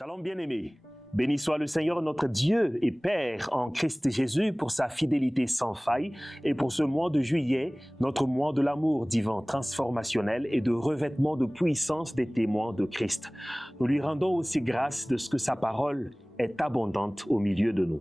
Shalom bien-aimés, béni soit le Seigneur notre Dieu et Père en Christ Jésus pour sa fidélité sans faille et pour ce mois de juillet, notre mois de l'amour divin transformationnel et de revêtement de puissance des témoins de Christ. Nous lui rendons aussi grâce de ce que sa parole est abondante au milieu de nous.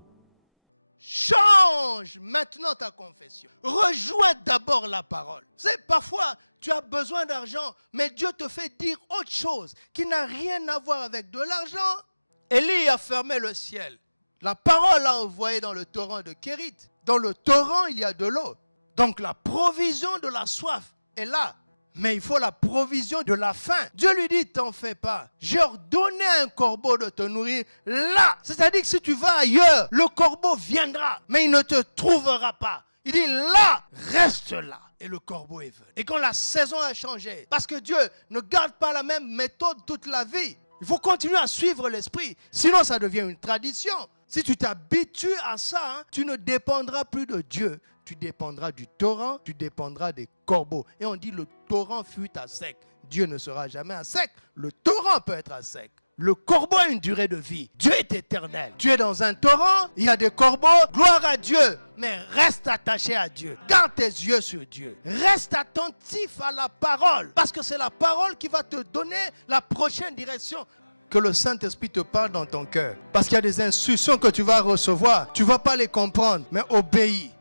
Change maintenant ta confession. Rejoins d'abord la parole. C'est parfois tu as besoin d'argent, mais Dieu te fait dire autre chose qui n'a rien à voir avec de l'argent. Élie a fermé le ciel. La parole a envoyé dans le torrent de Kérit. Dans le torrent, il y a de l'eau. Donc la provision de la soif est là. Mais il faut la provision de la faim. Dieu lui dit, t'en fais pas. J'ai ordonné à un corbeau de te nourrir là. C'est-à-dire que si tu vas ailleurs, le corbeau viendra, mais il ne te trouvera pas. Il dit là, reste là. Et le corbeau est venu. Et quand la saison a changé, parce que Dieu ne garde pas la même méthode toute la vie, il faut continuer à suivre l'esprit. Sinon, ça devient une tradition. Si tu t'habitues à ça, tu ne dépendras plus de Dieu. Tu dépendras du torrent, tu dépendras des corbeaux. Et on dit le torrent fut à sec. Dieu ne sera jamais à sec. Le torrent peut être à sec. Le corbeau a une durée de vie. Dieu est éternel. Tu es dans un torrent, il y a des corbeaux. Gloire à Dieu. Mais reste attaché à Dieu. Garde tes yeux sur Dieu. Reste attentif à la parole. Parce que c'est la parole qui va te donner la prochaine direction. Que le Saint-Esprit te parle dans ton cœur. Parce qu'il y a des instructions que tu vas recevoir. Tu ne vas pas les comprendre, mais obéis.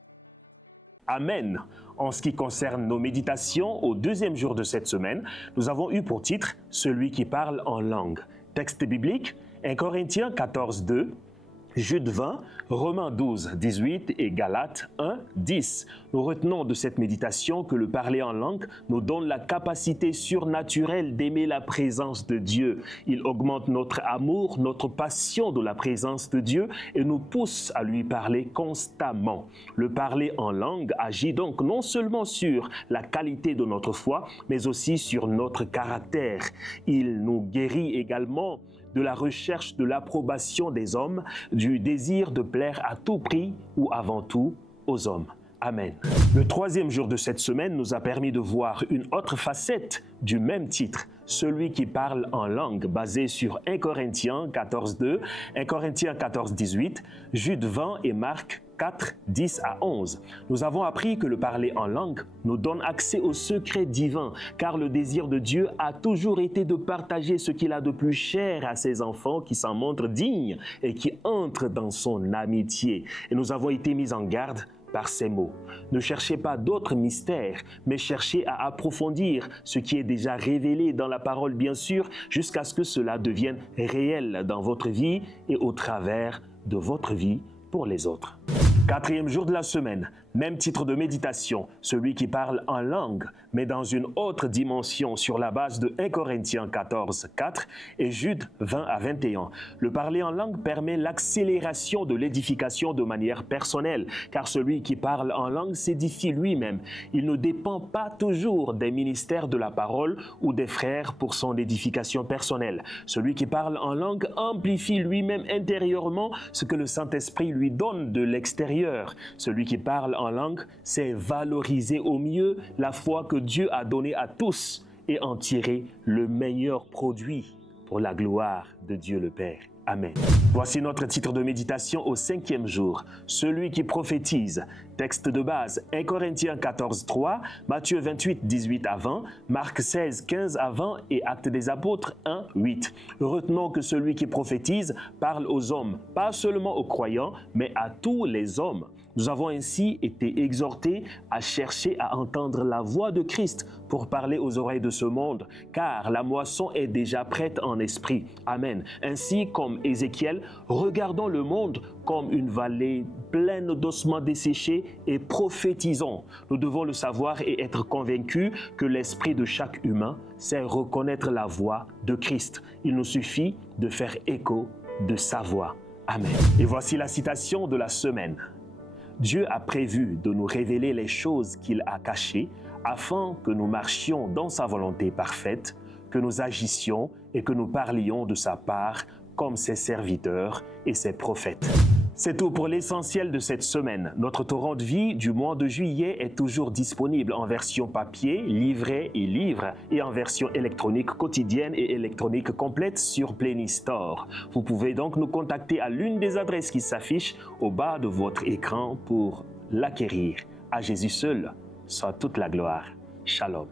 Amen. En ce qui concerne nos méditations, au deuxième jour de cette semaine, nous avons eu pour titre « Celui qui parle en langue ». Texte biblique, 1 Corinthiens 14, 2, Jude 20, Romains 12, 18 et Galates 1, 10. Nous retenons de cette méditation que le parler en langue nous donne la capacité surnaturelle d'aimer la présence de Dieu. Il augmente notre amour, notre passion de la présence de Dieu et nous pousse à lui parler constamment. Le parler en langue agit donc non seulement sur la qualité de notre foi, mais aussi sur notre caractère. Il nous guérit également de la recherche de l'approbation des hommes, du désir de plaire à tout prix ou avant tout aux hommes. Amen. Le troisième jour de cette semaine nous a permis de voir une autre facette du même titre, celui qui parle en langue, basé sur 1 Corinthiens 14, 2, 1 Corinthiens 14, 18, Jude 20 et Marc 4, 10 à 11. Nous avons appris que le parler en langue nous donne accès au secret divin, car le désir de Dieu a toujours été de partager ce qu'il a de plus cher à ses enfants qui s'en montrent dignes et qui entrent dans son amitié. Et nous avons été mis en garde par ces mots. Ne cherchez pas d'autres mystères, mais cherchez à approfondir ce qui est déjà révélé dans la parole, bien sûr, jusqu'à ce que cela devienne réel dans votre vie et au travers de votre vie pour les autres. Quatrième jour de la semaine, même titre de méditation, celui qui parle en langue, mais dans une autre dimension sur la base de 1 Corinthiens 14, 4 et Jude 20 à 21. Le parler en langue permet l'accélération de l'édification de manière personnelle, car celui qui parle en langue s'édifie lui-même. Il ne dépend pas toujours des ministères de la parole ou des frères pour son édification personnelle. Celui qui parle en langue amplifie lui-même intérieurement ce que le Saint-Esprit lui donne de l'extérieur. Celui qui parle en langue sait valoriser au mieux la foi que Dieu a donnée à tous et en tirer le meilleur produit pour la gloire de Dieu le Père. Amen. Voici notre titre de méditation au 5e jour, celui qui prophétise. Texte de base, 1 Corinthiens 14, 3, Matthieu 28, 18 à 20, Marc 16, 15 à 20 et Actes des Apôtres 1, 8. Retenons que celui qui prophétise parle aux hommes, pas seulement aux croyants, mais à tous les hommes. Nous avons ainsi été exhortés à chercher à entendre la voix de Christ pour parler aux oreilles de ce monde, car la moisson est déjà prête en esprit. Amen. Ainsi, comme Ézéchiel, regardons le monde comme une vallée pleine d'ossements desséchés et prophétisons. Nous devons le savoir et être convaincus que l'esprit de chaque humain sait reconnaître la voix de Christ. Il nous suffit de faire écho de sa voix. Amen. Et voici la citation de la semaine. Dieu a prévu de nous révéler les choses qu'il a cachées afin que nous marchions dans sa volonté parfaite, que nous agissions et que nous parlions de sa part comme ses serviteurs et ses prophètes. C'est tout pour l'essentiel de cette semaine. Notre torrent de vie du mois de juillet est toujours disponible en version papier, livret et livre, et en version électronique quotidienne et électronique complète sur Plainistore. Vous pouvez donc nous contacter à l'une des adresses qui s'affichent au bas de votre écran pour l'acquérir. À Jésus seul soit toute la gloire. Shalom.